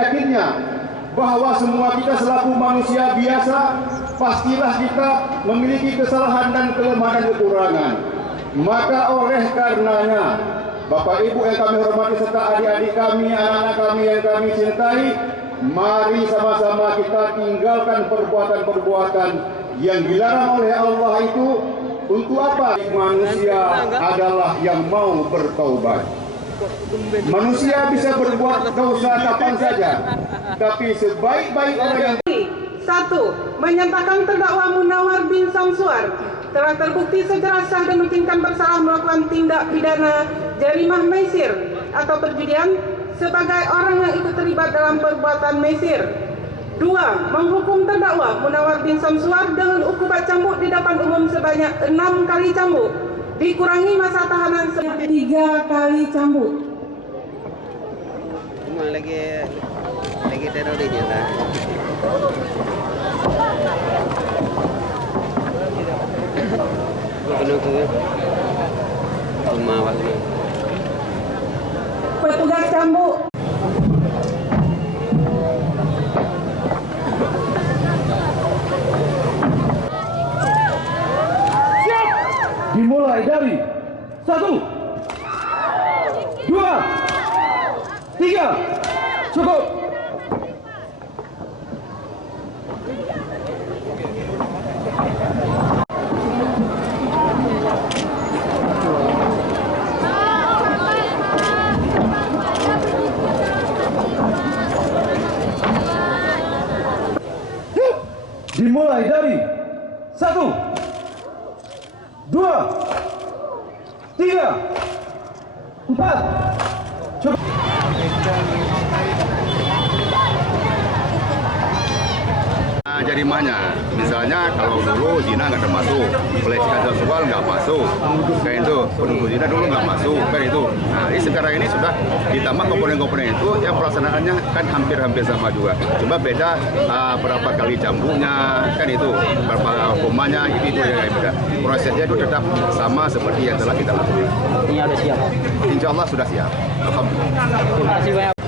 yakinnya bahwa semua kita selaku manusia biasa pastilah kita memiliki kesalahan dan kelemahan dan kekurangan. Maka oleh karenanya, Bapak Ibu yang kami hormati serta adik-adik kami, anak-anak kami yang kami cintai, mari sama-sama kita tinggalkan perbuatan-perbuatan yang dilarang oleh Allah itu. Untuk apa? Manusia adalah yang mau bertaubat. Manusia bisa berbuat dosa kapan saja, tapi sebaik-baik orang yang... 1. Menyatakan terdakwa Munawar bin Samsuar telah terbukti secara sah dan memungkinkan bersalah melakukan tindak pidana jarimah maisir atau perjudian sebagai orang yang ikut terlibat dalam perbuatan maisir. 2. Menghukum terdakwa Munawar bin Samsuar dengan hukuman cambuk di depan umum sebanyak 6 kali cambuk, dikurangi masa tahanan 3 kali cambuk. Cuma lagi teroris ya lah. Petugas cambuk. Dimulai dari 1, 2, 3, cukup. Dimulai dari 1, 2, 3, 4, cukup. Jarimahnya, misalnya kalau dulu zina nggak termasuk, pelecehan seksual nggak masuk, kayak itu penuntut zina dulu nggak masuk, kan itu. Nah, ini sekarang ini sudah ditambah komponen-komponen itu, yang pelaksanaannya kan hampir-hampir sama juga. Cuma beda berapa kali cambuknya, kan itu, berapa hukumannya, itu yang beda. Prosesnya itu tetap sama seperti yang telah kita lakukan. Ini ada siap. Insya Allah sudah siap. Alhamdulillah. Terima kasih banyak.